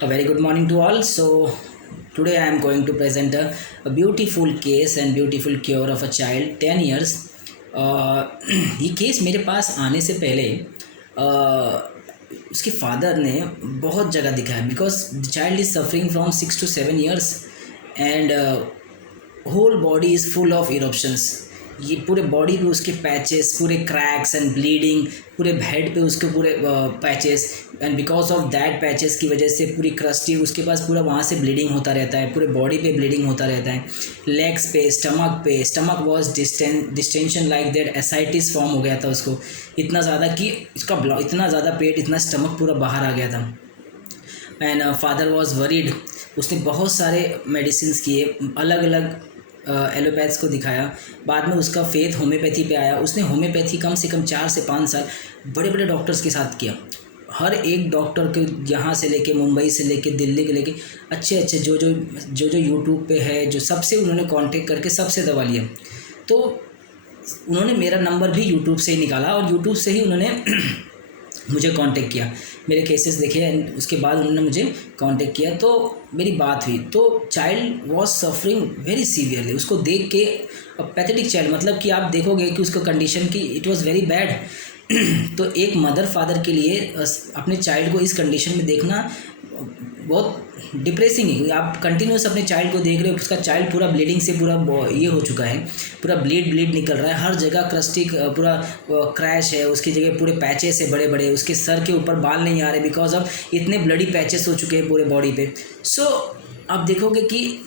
A very good morning to all. So today I am going to present a beautiful case and beautiful cure of a child 10 years. ये case मेरे पास आने से पहले उसके father ने बहुत जगह दिखाया because the child is suffering from 6 to 7 years and whole body is full of eruptions. ये पूरे बॉडी पे उसके पैचेस, पूरे क्रैक्स एंड ब्लीडिंग, पूरे हेड पे उसके पूरे patches and because of that patches की वजह से पूरी क्रस्टी उसके पास पूरा वहाँ से ब्लीडिंग होता रहता है, पूरे बॉडी पे ब्लीडिंग होता रहता है, लेग्स पे, stomach was distension like that, ascites form हो गया था उसको इतना ज़्यादा कि इसका इतना ज़्यादा पेट, इतना स्टमक पूरा बाहर आ गया था। And father was worried. उसने बहुत सारे मेडिसिन किए, अलग अलग एलोपैथ्स को दिखाया। बाद में उसका फेथ होम्योपैथी पे आया। उसने होम्योपैथी कम से कम 4 से 5 साल बड़े बड़े डॉक्टर्स के साथ किया। हर एक डॉक्टर के यहाँ से लेके मुंबई से लेके दिल्ली के लेके अच्छे जो यूट्यूब पे है, जो सबसे उन्होंने कांटेक्ट करके सबसे दवा लिया। तो उन्होंने मेरा नंबर भी यूट्यूब से ही निकाला और यूट्यूब से ही उन्होंने मुझे कांटेक्ट किया, मेरे केसेस देखे एंड उसके बाद उन्होंने मुझे कांटेक्ट किया। तो मेरी बात हुई तो child was suffering very severely. उसको देख के पैथेटिक चाइल्ड, मतलब कि आप देखोगे कि उसका कंडीशन की इट वाज वेरी बैड। तो एक मदर फादर के लिए अपने चाइल्ड को इस कंडीशन में देखना बहुत डिप्रेसिंग है। आप कंटिन्यूस अपने चाइल्ड को देख रहे हो, उसका चाइल्ड पूरा ब्लीडिंग से पूरा ये हो चुका है, पूरा ब्लीड निकल रहा है, हर जगह क्रस्टिक पूरा क्रैश है, उसकी जगह पूरे पैचेस है बड़े बड़े, उसके सर के ऊपर बाल नहीं आ रहे बिकॉज ऑफ इतने ब्लडी पैचेस हो चुके हैं पूरे बॉडी पे। सो आप देखोगे कि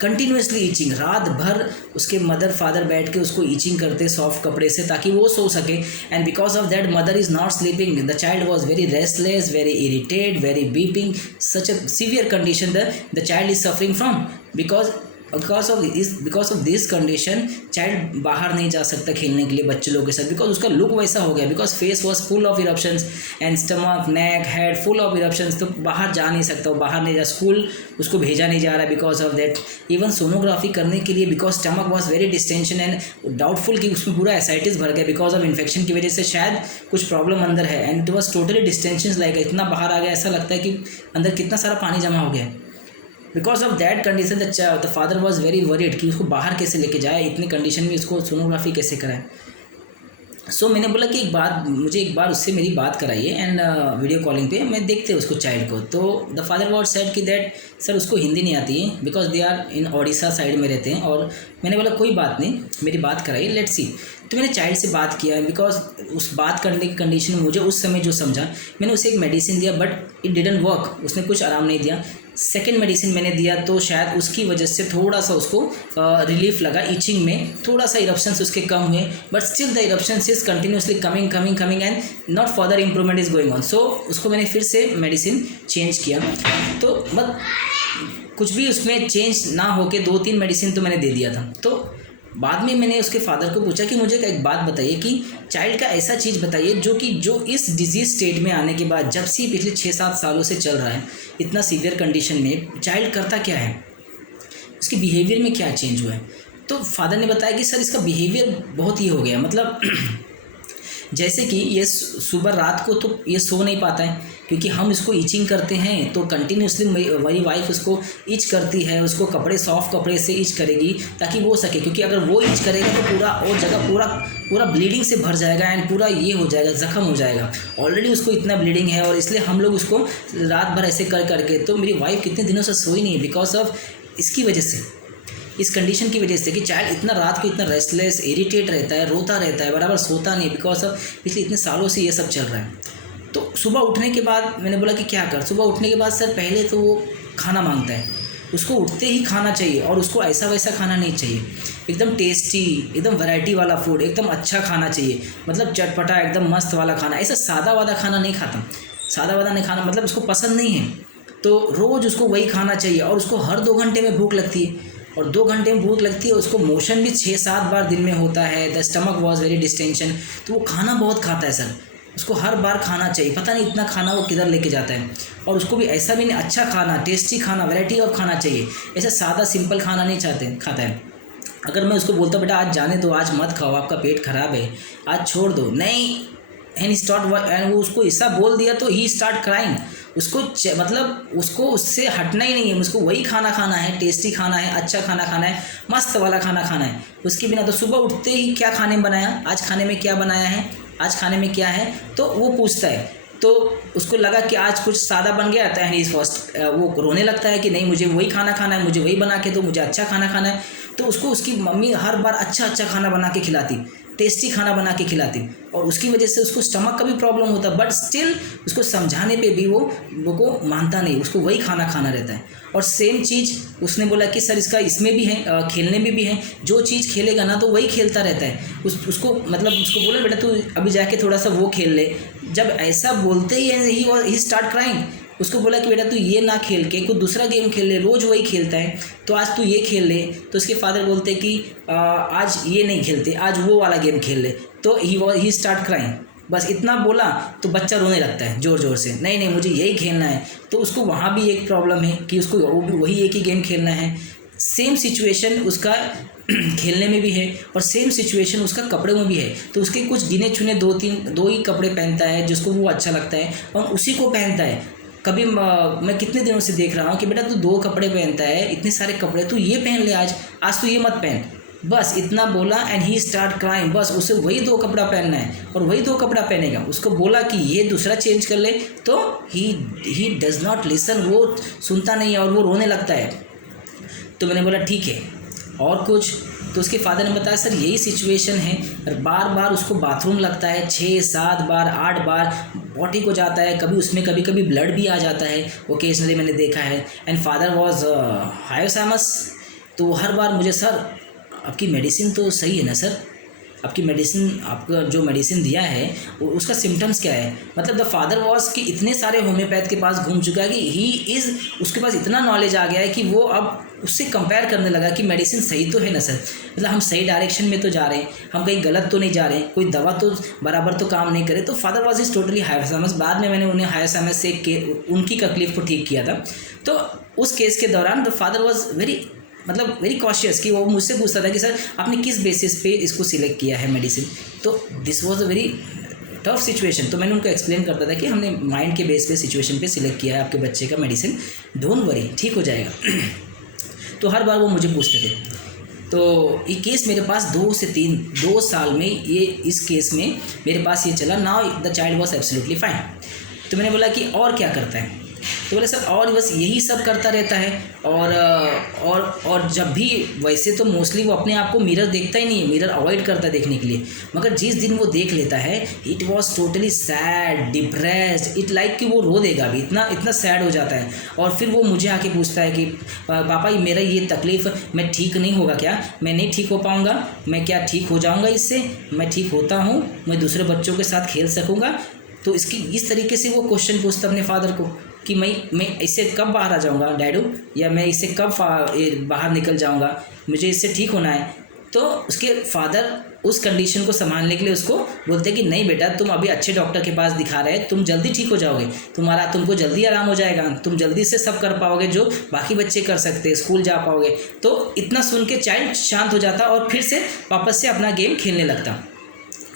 कंटिन्यूसली ईचिंग, रात भर उसके मदर फादर बैठ के उसको ईचिंग करते सॉफ्ट कपड़े से ताकि वो सो सके। And because of that mother is not sleeping, the child was very restless, very aerated, very beeping, such a severe condition the child is suffering from. Because of this condition child बाहर नहीं जा सकता खेलने के लिए बच्चे लोगों के साथ बिकॉज उसका लुक वैसा हो गया, because face was full of eruptions and stomach, neck, head full of eruptions. तो बाहर जा नहीं सकता, वो बाहर नहीं जा, स्कूल उसको भेजा नहीं जा रहा because of that. Even sonography करने के लिए because stomach was very distension and doubtful कि उसमें पूरा एसाइटिस भर गया बिकॉज ऑफ इन्फेक्शन की वजह से, शायद कुछ प्रॉब्लम अंदर है and it was totally distension like इतना बाहर आ गया, ऐसा लगता है कि अंदर कितना सारा पानी जमा हो गया। Because of that condition the father was very worried कि उसको बाहर कैसे लेके जाए, इतनी कंडीशन में उसको सोनोग्राफी कैसे कराए। सो मैंने बोला कि मुझे एक बार उससे मेरी बात कराइए एंड वीडियो कॉलिंग पे मैं देखते उसको चाइल्ड को। तो द फादर वॉज सेड कि दैट सर उसको हिंदी नहीं आती है because they are in Odisha side में रहते हैं। और मैंने बोला कोई बात नहीं, मेरी बात कराइए, लेट्स सी। तो मैंने चाइल्ड से बात किया बिकॉज उस बात करने की कंडीशन में मुझे उस समय जो समझा, मैंने उसे एक मेडिसिन दिया बट इट डिडंट वर्क, उसने कुछ आराम नहीं दिया। सेकेंड मेडिसिन मैंने दिया तो शायद उसकी वजह से थोड़ा सा उसको रिलीफ लगा, ईचिंग में थोड़ा सा इरप्शंस उसके कम हुए, but still the eruptions is continuously coming and not further improvement is going on. So उसको मैंने फिर से मेडिसिन चेंज किया। तो बट कुछ भी उसमें चेंज ना होके 2-3 मेडिसिन तो मैंने दे दिया था। तो बाद में मैंने उसके फादर को पूछा कि मुझे एक बात बताइए कि चाइल्ड का ऐसा चीज़ बताइए जो इस डिजीज़ स्टेट में आने के बाद, जब से पिछले 6-7 सालों से चल रहा है इतना सीवियर कंडीशन में, चाइल्ड करता क्या है, उसके बिहेवियर में क्या चेंज हुआ है। तो फादर ने बताया कि सर इसका बिहेवियर बहुत ही हो गया, मतलब जैसे कि ये सुबह रात को तो ये सो नहीं पाता है क्योंकि हम इसको ईचिंग करते हैं तो कंटिन्यूसली मेरी वाइफ उसको ईच करती है, उसको कपड़े सॉफ्ट कपड़े से ईच करेगी ताकि वो सके, क्योंकि अगर वो ईच करेगा तो पूरा और जगह पूरा ब्लीडिंग से भर जाएगा एंड पूरा ये हो जाएगा, ज़ख्म हो जाएगा। ऑलरेडी उसको इतना ब्लीडिंग है और इसलिए हम लोग उसको रात भर ऐसे करके, तो मेरी वाइफ कितने दिनों से सोई नहीं है बिकॉज ऑफ इसकी वजह से, इस कंडीशन की वजह से कि चाइल्ड इतना रात को इतना रेस्टलेस, इरिटेट रहता है, रोता रहता है, बराबर सोता नहीं बिकॉज ऑफ पिछले इतने सालों से ये सब चल रहा है। तो सुबह उठने के बाद मैंने बोला कि क्या कर, सुबह उठने के बाद सर पहले तो वो खाना मांगता है, उसको उठते ही खाना चाहिए और उसको ऐसा वैसा खाना नहीं चाहिए, एकदम टेस्टी, एकदम वैरायटी वाला फूड, एकदम अच्छा खाना चाहिए, मतलब चटपटा एकदम मस्त वाला खाना। ऐसा सादा वादा खाना नहीं खाता, सादा वादा नहीं खाना मतलब उसको पसंद नहीं है। तो रोज़ उसको वही खाना चाहिए और उसको हर 2 घंटे में भूख लगती है और 2 घंटे में भूख लगती है। उसको मोशन भी 6-7 बार दिन में होता है, the stomach was very distension. तो वो खाना बहुत खाता है सर, उसको हर बार खाना चाहिए, पता नहीं इतना खाना वो किधर लेके जाता है। और उसको भी ऐसा भी नहीं, अच्छा खाना, टेस्टी खाना, वैरायटी ऑफ खाना चाहिए, ऐसा सादा सिंपल खाना नहीं खाता है। अगर मैं उसको बोलता बेटा आज जाने दो, आज मत खाओ, आपका पेट खराब है, आज छोड़ दो, नहीं, एंड वो उसको ऐसा बोल दिया तो ही स्टार्ट क्राइंग, मतलब उसको उससे हटना ही नहीं है, उसको वही खाना खाना है, टेस्टी खाना है, अच्छा खाना खाना है, मस्त वाला खाना खाना है, उसके बिना। तो सुबह उठते ही क्या खाने में बनाया, आज खाने में क्या बनाया है, आज खाने में क्या है, तो वो पूछता है। तो उसको लगा कि आज कुछ सादा बन गया था, एंड फर्स्ट वो रोने लगता है कि नहीं मुझे वही खाना खाना है, मुझे वही बना के दो, मुझे अच्छा खाना खाना है। तो उसको उसकी मम्मी हर बार अच्छा अच्छा खाना बना के खिलाती, टेस्टी खाना बना के खिलाती, और उसकी वजह से उसको स्टमक का भी प्रॉब्लम होता, बट स्टिल उसको समझाने पे भी वो को मानता नहीं, उसको वही खाना खाना रहता है। और सेम चीज़ उसने बोला कि सर इसका इसमें भी है, खेलने में भी है, जो चीज़ खेलेगा ना तो वही खेलता रहता है। उसको मतलब उसको बोला बेटा तू अभी जाके थोड़ा सा वो खेल ले। जब ऐसा बोलते ही ही स्टार्ट क्राइंग। उसको बोला कि बेटा तू ये ना खेल के कुछ दूसरा गेम खेल ले, रोज़ वही खेलता है, तो आज तू ये खेल ले। तो उसके फादर बोलते कि आज ये नहीं खेलते, आज वो वाला गेम खेल ले। तो ही स्टार्ट क्राइंग। बस इतना बोला तो बच्चा रोने लगता है ज़ोर ज़ोर से, नहीं नहीं मुझे यही खेलना है। तो उसको वहाँ भी एक प्रॉब्लम है कि उसको वही एक ही गेम खेलना है। सेम सिचुएशन उसका खेलने में भी है, और सेम सिचुएशन उसका कपड़े में भी है। तो उसके कुछ गिने चुने दो ही कपड़े पहनता है जिसको वो अच्छा लगता है, और उसी को पहनता है। कभी मैं कितने दिनों से देख रहा हूँ कि बेटा तू 2 कपड़े पहनता है, इतने सारे कपड़े, तू ये पहन ले, आज तू ये मत पहन। बस इतना बोला एंड ही स्टार्ट क्राइंग। बस उसे वही 2 कपड़ा पहनना है और वही 2 कपड़ा पहनेगा। उसको बोला कि ये दूसरा चेंज कर ले, तो ही डज नॉट लिसन, वो सुनता नहीं है और वो रोने लगता है। तो मैंने बोला ठीक है और कुछ। तो उसके फादर ने बताया सर यही सिचुएशन है, और बार बार उसको बाथरूम लगता है, 6-7 बार 8 बार पॉटी को जाता है, कभी उसमें कभी ब्लड भी आ जाता है ओकेजनली, मैंने देखा है। And father was Hyoscyamus. तो हर बार मुझे सर आपकी मेडिसिन तो सही है ना सर, आपकी मेडिसिन, आपका जो मेडिसिन दिया है उसका सिम्टम्स क्या है। मतलब द फादर वॉज कि इतने सारे होम्योपैथ के पास घूम चुका है कि उसके पास इतना नॉलेज आ गया है कि वो अब उससे कंपेयर करने लगा कि मेडिसिन सही तो है ना सर, मतलब हम सही डायरेक्शन में तो जा रहे हैं, हम कहीं गलत तो नहीं जा रहे हैं, कोई दवा तो बराबर तो काम नहीं करे। तो फादर वॉज इज़ टोटली हायोसामस। बाद में मैंने उन्हें हायोसामस से उनकी तकलीफ को ठीक किया था। तो उस केस के दौरान the father was very cautious कि वो मुझसे पूछता था कि सर आपने किस बेसिस पे इसको सिलेक्ट किया है मेडिसिन। तो this was a very tough situation. तो मैंने उनको एक्सप्लेन करता था कि हमने माइंड के बेस पे सिचुएशन पे सिलेक्ट किया है आपके बच्चे का मेडिसिन, डोंट वरी ठीक हो जाएगा। तो हर बार वो मुझे पूछते थे। तो ये केस मेरे पास 2 साल में ये इस केस में मेरे पास ये चला। Now the child was absolutely fine. तो मैंने बोला कि और क्या करता है, तो बोले सर और बस यही सब करता रहता है। और जब भी, वैसे तो मोस्टली वो अपने आप को मिरर देखता ही नहीं है, मिरर अवॉइड करता है देखने के लिए, मगर जिस दिन वो देख लेता है it was totally sad depressed, it like कि वो रो देगा भी, इतना सैड हो जाता है। और फिर वो मुझे आके पूछता है कि पापा मेरा ये तकलीफ़, मैं ठीक नहीं होगा क्या, मैं नहीं ठीक हो पाऊँगा, मैं क्या ठीक हो जाऊँगा इससे, मैं ठीक होता हूँ, मैं दूसरे बच्चों के साथ खेल सकूँगा। तो इस तरीके से वो क्वेश्चन पूछता अपने फादर को कि मैं इससे कब बाहर आ जाऊंगा डैडू, या मैं इससे कब बाहर निकल जाऊंगा, मुझे इससे ठीक होना है। तो उसके फादर उस कंडीशन को संभालने के लिए उसको बोलते कि नहीं बेटा तुम अभी अच्छे डॉक्टर के पास दिखा रहे हैं, तुम जल्दी ठीक हो जाओगे, तुमको जल्दी आराम हो जाएगा, तुम जल्दी से सब कर पाओगे जो बाकी बच्चे कर सकते हैं, स्कूल जा पाओगे। तो इतना सुन के चाइल्ड शांत हो जाता और फिर से वापस से अपना गेम खेलने लगता।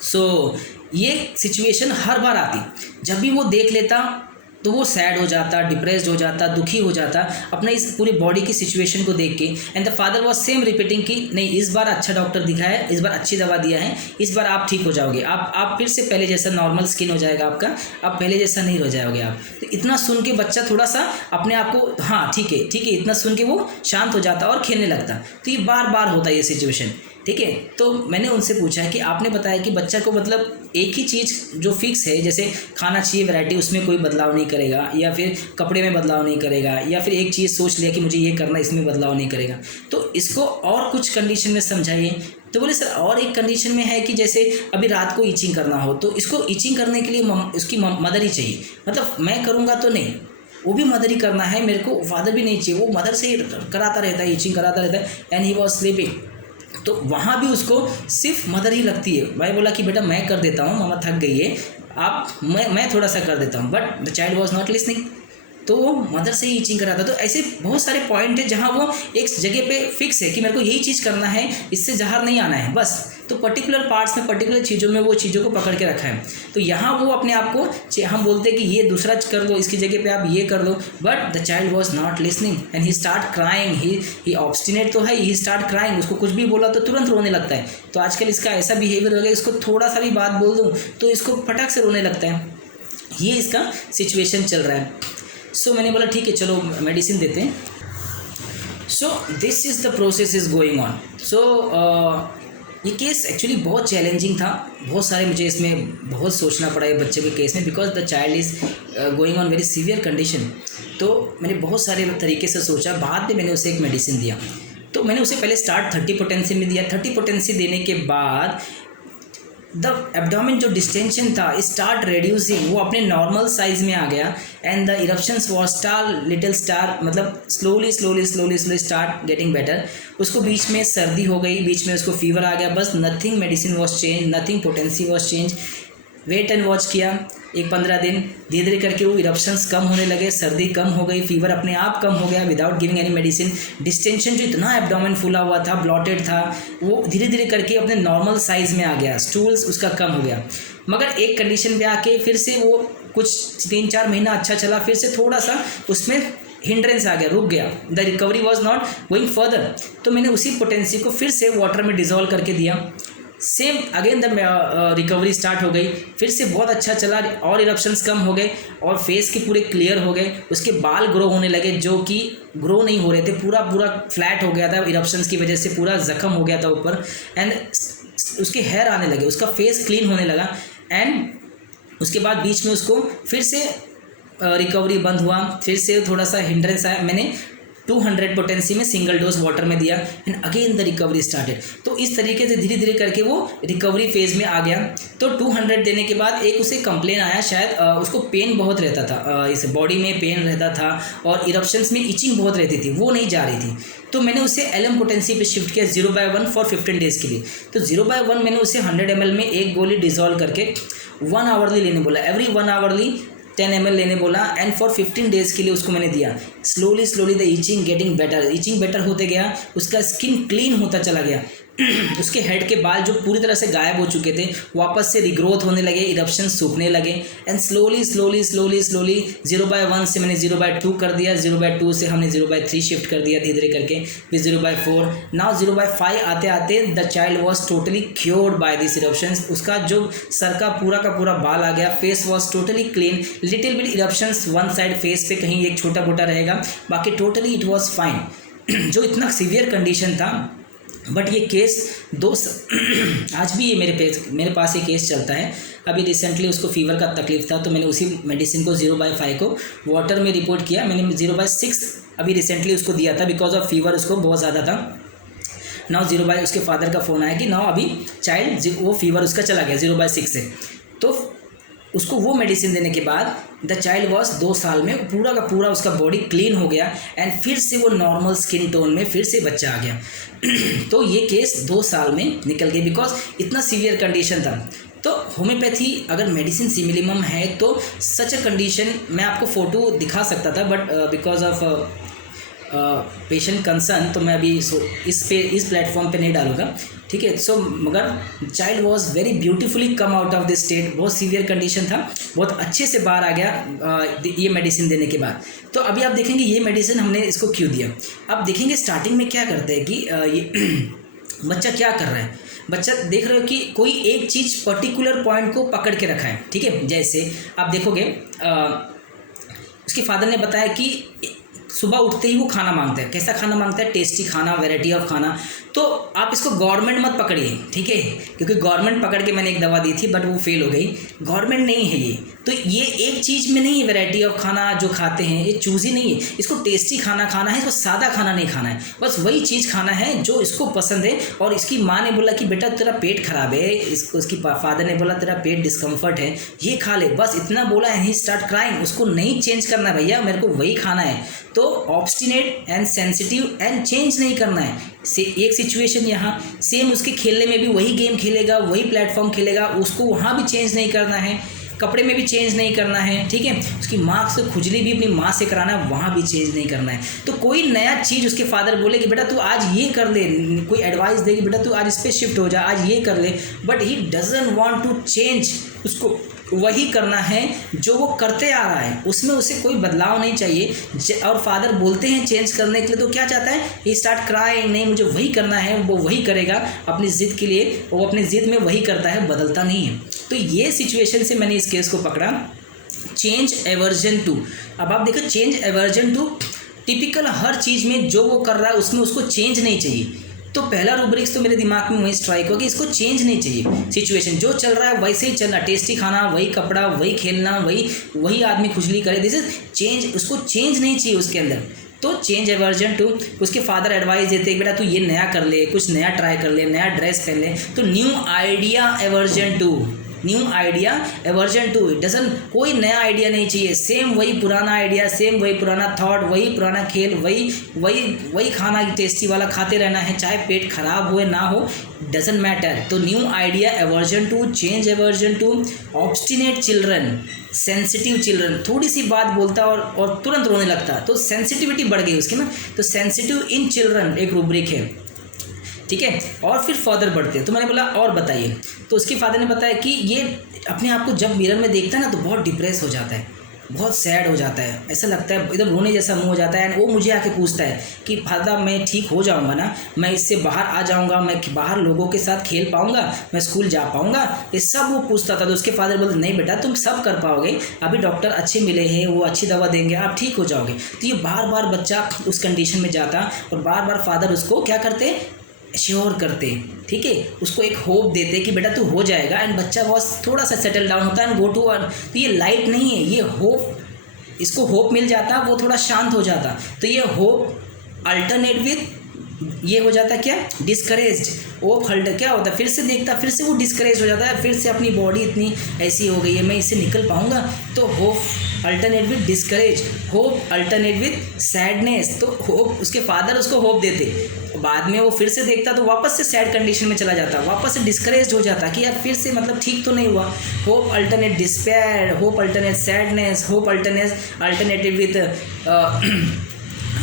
सो ये सिचुएशन हर बार आती, जब भी वो देख लेता तो वो सैड हो जाता, डिप्रेस्ड हो जाता, दुखी हो जाता अपना इस पूरी बॉडी की सिचुएशन को देख के। And the father was same repeating कि नहीं इस बार अच्छा डॉक्टर दिखा है, इस बार अच्छी दवा दिया है, इस बार आप ठीक हो जाओगे, आप फिर से पहले जैसा नॉर्मल स्किन हो जाएगा आपका, आप पहले जैसा नहीं हो जाओगे आप। तो इतना सुन के बच्चा थोड़ा सा अपने आप को हाँ ठीक है इतना सुन के वो शांत हो जाता और खेलने लगता। तो ये बार बार होता है ये सिचुएशन, ठीक है। तो मैंने उनसे पूछा कि आपने बताया कि बच्चा को मतलब एक ही चीज़ जो फिक्स है, जैसे खाना चाहिए वैरायटी, उसमें कोई बदलाव नहीं करेगा, या फिर कपड़े में बदलाव नहीं करेगा, या फिर एक चीज़ सोच लिया कि मुझे ये करना, इसमें बदलाव नहीं करेगा। तो इसको और कुछ कंडीशन में समझाइए। तो बोले सर और एक कंडीशन में है कि जैसे अभी रात को ईचिंग करना हो, तो इसको ईचिंग करने के लिए उसकी मदर ही चाहिए, मतलब मैं करूँगा तो नहीं, वो भी मदर ही करना है, मेरे को फादर भी नहीं चाहिए, वो मदर से ही कराता रहता है, ईचिंग कराता रहता है। And he was sleeping. तो वहाँ भी उसको सिर्फ मदर ही लगती है। मैं बोला कि बेटा मैं कर देता हूँ, मामा थक गई है, मैं थोड़ा सा कर देता हूँ, but the child was not listening. तो वो मदर से ही ईचिंग कर रहा था। तो ऐसे बहुत सारे पॉइंट है जहाँ वो एक जगह पे फिक्स है कि मेरे को यही चीज़ करना है, इससे जहर नहीं आना है बस। तो पर्टिकुलर पार्ट्स में, पर्टिकुलर चीज़ों में वो चीज़ों को पकड़ के रखा है। तो यहाँ वो अपने आप को, हम बोलते हैं कि ये दूसरा कर लो, इसकी जगह पे आप ये कर दो, but the child was not listening and he start crying. He obstinate तो है, ही स्टार्ट क्राइंग। उसको कुछ भी बोला तो तुरंत रोने लगता है। तो आजकल इसका ऐसा बिहेवियर हो गया, इसको थोड़ा सा भी बात बोल दूँ तो इसको फटक से रोने लगता है। ये इसका सिचुएशन चल रहा है। सो मैंने बोला ठीक है चलो मेडिसिन देते हैं। So this is the process is going on. So ये केस एक्चुअली बहुत चैलेंजिंग था। बहुत सारे मुझे इसमें बहुत सोचना पड़ा है बच्चे के केस में, because the child is going on very severe condition. तो मैंने बहुत सारे तरीके से सोचा। बाद में मैंने उसे एक मेडिसिन दिया। तो मैंने उसे पहले स्टार्ट 30 पोटेंसी में दिया। 30 पोटेंसी देने के बाद द एब्डोमेन जो डिस्टेंशन था स्टार्ट रेड्यूसिंग, वो अपने नॉर्मल साइज में आ गया। And the eruptions was star little star, मतलब slowly slowly slowly slowly start getting better. उसको बीच में सर्दी हो गई, बीच में उसको फीवर आ गया, बस nothing medicine was change, nothing potency was change. Wait and watch किया एक 15 दिन, धीरे धीरे करके वो इरप्शंस कम होने लगे, सर्दी कम हो गई, फीवर अपने आप कम हो गया without giving any medicine. Distension जो इतना एब्डोमेन फूला हुआ था, ब्लॉटेड था, वो धीरे धीरे करके अपने नॉर्मल साइज़ में आ गया। स्टूल्स उसका कम हो गया। मगर एक कंडीशन पे आके फिर से वो कुछ 3-4 महीना अच्छा चला, फिर से थोड़ा सा उसमें हिंड्रेंस आ गया, रुक गया। The recovery was not going further. तो मैंने उसी पोटेंसी को फिर से वाटर में डिजोल्व करके दिया। Same again the recovery start हो गई, फिर से बहुत अच्छा चला और इरप्शंस कम हो गए और फेस के पूरे क्लियर हो गए। उसके बाल ग्रो होने लगे जो कि ग्रो नहीं हो रहे थे, पूरा पूरा फ्लैट हो गया था इरप्शंस की वजह से, पूरा जख्म हो गया था ऊपर। एंड उसके हेयर आने लगे, उसका फेस क्लीन होने लगा। एंड उसके बाद बीच में उसको फिर से रिकवरी बंद हुआ, फिर से थोड़ा सा हिंड्रेंस आया। मैंने 200 पोटेंसी में सिंगल डोज वाटर में दिया and again the recovery started. तो इस तरीके से धीरे धीरे करके वो रिकवरी फेज़ में आ गया। तो 200 देने के बाद एक उसे कंप्लेन आया, शायद उसको पेन बहुत रहता था, इस बॉडी में पेन रहता था और इरप्शंस में इचिंग बहुत रहती थी, वो नहीं जा रही थी। तो मैंने उसे LM पोटेंसी पे शिफ्ट किया 0/1 फॉर 15 डेज़ के लिए। तो 0/1 मैंने उसे 100 ml में एक गोली डिजोल्व करके 1 आवरली लेने बोला, एवरी 1 आवरली 10 ml लेने बोला। एंड फॉर 15 डेज़ के लिए उसको मैंने दिया। Slowly slowly the itching getting better, itching better होते गया, उसका स्किन क्लीन होता चला गया। उसके हेड के बाल जो पूरी तरह से गायब हो चुके थे वापस से रिग्रोथ होने लगे, इरप्शन सूखने लगे। And slowly slowly slowly slowly 0/1 से मैंने 0/2 कर दिया, 0/2 से हमने 0/3 शिफ्ट कर दिया धीरे धीरे करके, फिर 0/4, नाउ 0/5 आते आते the child was totally cured by this eruptions. उसका जो सर का पूरा बाल आ गया, face was totally clean, little bit eruptions one side face पे कहीं एक छोटा मोटा रहेगा, बाकी टोटली इट वॉज फाइन। जो इतना सीवियर कंडीशन था। बट ये केस आज भी ये मेरे पास ये केस चलता है। अभी रिसेंटली उसको फीवर का तकलीफ था, तो मैंने उसी मेडिसिन को 0/5 को वाटर में रिपोर्ट किया। मैंने 0/6 अभी रिसेंटली उसको दिया था, बिकॉज ऑफ फीवर उसको बहुत ज़्यादा था। नाउ 0/, उसके फादर का फ़ोन आया कि नाउ अभी चाइल्ड वो फीवर उसका चला गया 0/6 से। तो उसको वो मेडिसिन देने के बाद द चाइल्ड वॉज 2 साल में पूरा का पूरा उसका बॉडी क्लीन हो गया एंड फिर से वो नॉर्मल स्किन टोन में फिर से बच्चा आ गया। तो ये केस 2 साल में निकल गई, बिकॉज इतना सीवियर कंडीशन था। तो होम्योपैथी अगर मेडिसिन सिमिलिमम है तो सच अ कंडीशन मैं आपको फ़ोटो दिखा सकता था, but because of patient concern तो मैं अभी इस प्लेटफॉर्म पे नहीं डालूंगा, ठीक है। सो मगर child was very beautifully come out of this state, बहुत सीवियर कंडीशन था, बहुत अच्छे से बाहर आ गया ये मेडिसिन देने के बाद। तो अभी आप देखेंगे ये मेडिसिन हमने इसको क्यों दिया। अब देखेंगे स्टार्टिंग में क्या करते हैं कि ये बच्चा क्या कर रहा है। बच्चा देख रहे हो कि कोई एक चीज़ पर्टिकुलर पॉइंट को पकड़ के रखा है, ठीक है। जैसे आप देखोगे उसके फादर ने बताया कि सुबह उठते ही वो खाना मांगता है। कैसा खाना मांगता है? टेस्टी खाना, वैरायटी ऑफ खाना। तो आप इसको गवर्नमेंट मत पकड़िए, ठीक है, क्योंकि गवर्नमेंट पकड़ के मैंने एक दवा दी थी बट वो फेल हो गई। गवर्नमेंट नहीं है ये, तो ये एक चीज़ में नहीं है वैरायटी ऑफ खाना जो खाते हैं, ये चूज़ ही नहीं है। इसको टेस्टी खाना खाना है, इसको सादा खाना नहीं खाना है, बस वही चीज़ खाना है जो इसको पसंद है। और इसकी माँ ने बोला कि बेटा तेरा पेट खराब है, इसको उसकी फादर ने बोला तेरा पेट डिस्कम्फर्ट है, ये खा ले, बस इतना बोला एंड ही स्टार्ट क्राइंग। उसको नहीं चेंज करना है भैया, मेरे को वही खाना है। तो obstinate and sensitive and change नहीं करना है। एक सिचुएशन यहाँ सेम, उसके खेलने में भी वही गेम खेलेगा, वही प्लेटफॉर्म खेलेगा, उसको वहाँ भी चेंज नहीं करना है। कपड़े में भी चेंज नहीं करना है, ठीक है, उसकी माँ से खुजली भी अपनी माँ से कराना है, वहाँ भी चेंज नहीं करना है। तो कोई नया चीज़ उसके फादर बोले कि बेटा तू आज ये कर ले, कोई एडवाइस दे कि बेटा तू आज इस पर शिफ्ट हो जा, आज ये कर ले, but he doesn't want to change, उसको वही करना है जो वो करते आ रहा है, उसमें उसे कोई बदलाव नहीं चाहिए। और फादर बोलते हैं चेंज करने के लिए तो क्या चाहता है, ही स्टार्ट क्राइंग, नहीं मुझे वही करना है, वो वही करेगा अपनी ज़िद के लिए, वो अपनी ज़िद में वही करता है, बदलता नहीं है। तो ये सिचुएशन से मैंने इस केस को पकड़ा, चेंज एवर्जन टू। अब आप देखो चेंज एवर्जन टू, टिपिकल हर चीज़ में जो वो कर रहा है उसमें उसको चेंज नहीं चाहिए। तो पहला रूब्रिक्स तो मेरे दिमाग में वही स्ट्राइक हो कि इसको चेंज नहीं चाहिए, सिचुएशन जो चल रहा है वैसे ही चलना, टेस्टी खाना, वही कपड़ा, वही खेलना, वही आदमी खुजली करे, दिस इज चेंज, उसको चेंज नहीं चाहिए उसके अंदर। तो चेंज एवर्जन टू, उसके फादर एडवाइस देते हैं बेटा तू ये नया कर ले, कुछ नया ट्राई कर ले, नया ड्रेस पहन ले, तो new idea aversion to, new idea aversion to, it doesn't, कोई नया आइडिया नहीं चाहिए, सेम वही पुराना आइडिया, सेम वही पुराना थॉट, वही पुराना खेल, वही खाना टेस्टी वाला खाते रहना है, चाहे पेट खराब हो ना हो, डजंट मैटर। तो new idea aversion to, change aversion to, obstinate children, sensitive children, थोड़ी सी बात बोलता और तुरंत रोने लगता, तो सेंसिटिविटी बढ़ गई उसकी ना, तो सेंसिटिव इन चिल्ड्रन एक रूब्रिक है, ठीक है। और फिर फर्दर बढ़ते हैं, तो मैंने बोला और बताइए, तो उसके फादर ने बताया कि ये अपने आप को जब मिरर में देखता है ना तो बहुत डिप्रेस हो जाता है, बहुत सैड हो जाता है, ऐसा लगता है एकदम रोने जैसा मुंह हो जाता है। एंड वो मुझे आके पूछता है कि फादर मैं ठीक हो जाऊंगा ना, मैं इससे बाहर आ जाऊंगा, मैं बाहर लोगों के साथ खेल पाऊंगा, मैं स्कूल जा पाऊंगा, ये सब वो पूछता था। तो उसके फादर बोलते नहीं बेटा तुम सब कर पाओगे, अभी डॉक्टर अच्छे मिले हैं, वो अच्छी दवा देंगे, आप ठीक हो जाओगे। तो ये बार बार बच्चा उस कंडीशन में जाता और बार बार फादर उसको क्या करते, श्योर करते, ठीक है, उसको एक होप देते कि बेटा तू हो जाएगा। एंड बच्चा बहुत थोड़ा सा सेटल डाउन होता है एंड गो टू अर्न। तो ये लाइट नहीं है, ये होप, इसको होप मिल जाता, वो थोड़ा शांत हो जाता। तो ये होप अल्टरनेट विद ये हो जाता क्या, डिस्करेज्ड। होप हल्ट क्या होता है, फिर से देखता, फिर से वो डिस्करेज हो जाता है, फिर से अपनी बॉडी इतनी ऐसी हो गई है, मैं इससे निकल पाऊंगा। तो hope alternate with discourage, hope alternate with sadness. तो होप, उसके फादर उसको होप देते, बाद में वो फिर से देखता तो वापस से सैड कंडीशन में चला जाता, वापस से डिस्करेज हो जाता कि यार फिर से मतलब ठीक तो नहीं हुआ। Hope alternate despair, hope alternate sadness, hope alternative with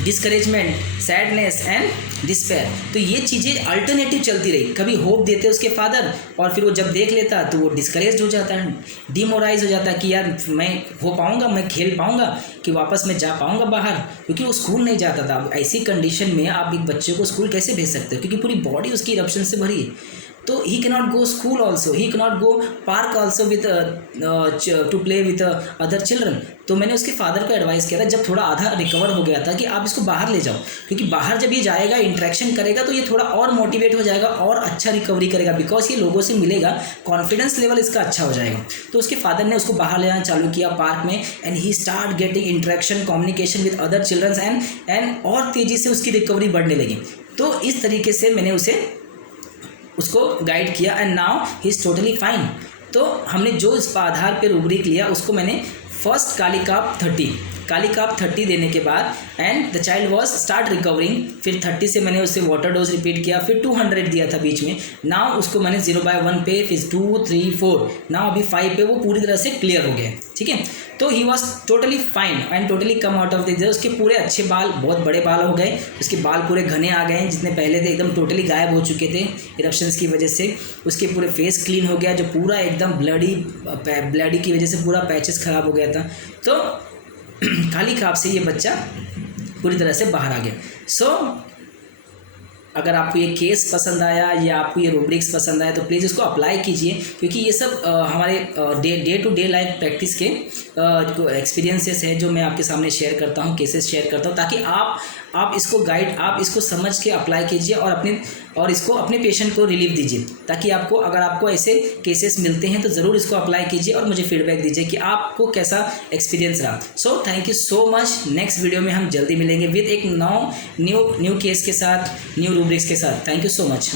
discouragement, sadness and despair. तो ये चीज़ें अल्टरनेटिव चलती रही, कभी होप देते उसके फादर और फिर वो जब देख लेता तो वो डिस्करेज हो जाता है, डिमोराइज हो जाता है कि यार मैं हो पाऊँगा, मैं खेल पाऊँगा, कि वापस मैं जा पाऊँगा बाहर, क्योंकि वो स्कूल नहीं जाता था। ऐसी कंडीशन में आप एक बच्चे को स्कूल कैसे भेज सकते हो, क्योंकि पूरी बॉडी उसकी इरप्शन से भरी है। तो ही cannot go school also, he cannot go park also with to play with other children. तो मैंने उसके फादर को एडवाइस किया था जब थोड़ा आधा रिकवर हो गया था कि आप इसको बाहर ले जाओ, क्योंकि बाहर जब ये जाएगा इंटरेक्शन करेगा तो ये थोड़ा और मोटिवेट हो जाएगा और अच्छा रिकवरी करेगा, बिकॉज ये लोगों से मिलेगा, कॉन्फिडेंस लेवल इसका अच्छा हो जाएगा। तो उसके फादर ने उसको बाहर ले जाना चालू किया पार्क में, and he start getting interaction, communication with other children and और तेज़ी से उसकी रिकवरी बढ़ने लगी। तो इस तरीके से मैंने उसको गाइड किया and now he is totally fine. तो हमने जो इस आधार पे रूब्रिक लिया उसको मैंने फर्स्ट कालिकाप 30 देने के बाद and the child was start recovering, फिर 30 से मैंने उससे वाटर डोज रिपीट किया, फिर 200 दिया था बीच में। नाउ उसको मैंने 0/1 पे, फिर 2, 3, 4, नाउ अभी 5 पे वो पूरी तरह से क्लियर हो गया, ठीक है। तो he was totally fine and totally come out of the, उसके पूरे अच्छे बाल, बहुत बड़े बाल हो गए, उसके बाल पूरे घने आ गए हैं, जितने पहले थे एकदम टोटली गायब हो चुके थे इरप्शंस की वजह से। उसके पूरे फेस क्लीन हो गया, जो पूरा एकदम ब्लडी की वजह से पूरा पैचेस ख़राब हो गया था। तो खाली खाप से ये बच्चा पूरी तरह से बाहर आ गया। सो अगर आपको ये केस पसंद आया या आपको ये रूब्रिक्स पसंद आया तो प्लीज़ इसको अप्लाई कीजिए, क्योंकि ये सब हमारे day to day life practice के एक्सपीरियंसेस है जो मैं आपके सामने शेयर करता हूँ, केसेस शेयर करता हूँ, ताकि आप इसको गाइड, आप इसको समझ के अप्लाई कीजिए और इसको अपने पेशेंट को रिलीफ दीजिए, ताकि आपको, अगर आपको ऐसे केसेस मिलते हैं तो ज़रूर इसको अप्लाई कीजिए और मुझे फीडबैक दीजिए कि आपको कैसा एक्सपीरियंस रहा। So thank you so much. Next video में हम जल्दी मिलेंगे विद एक न्यू केस के साथ, न्यू रूब्रिक्स के साथ। Thank you so much.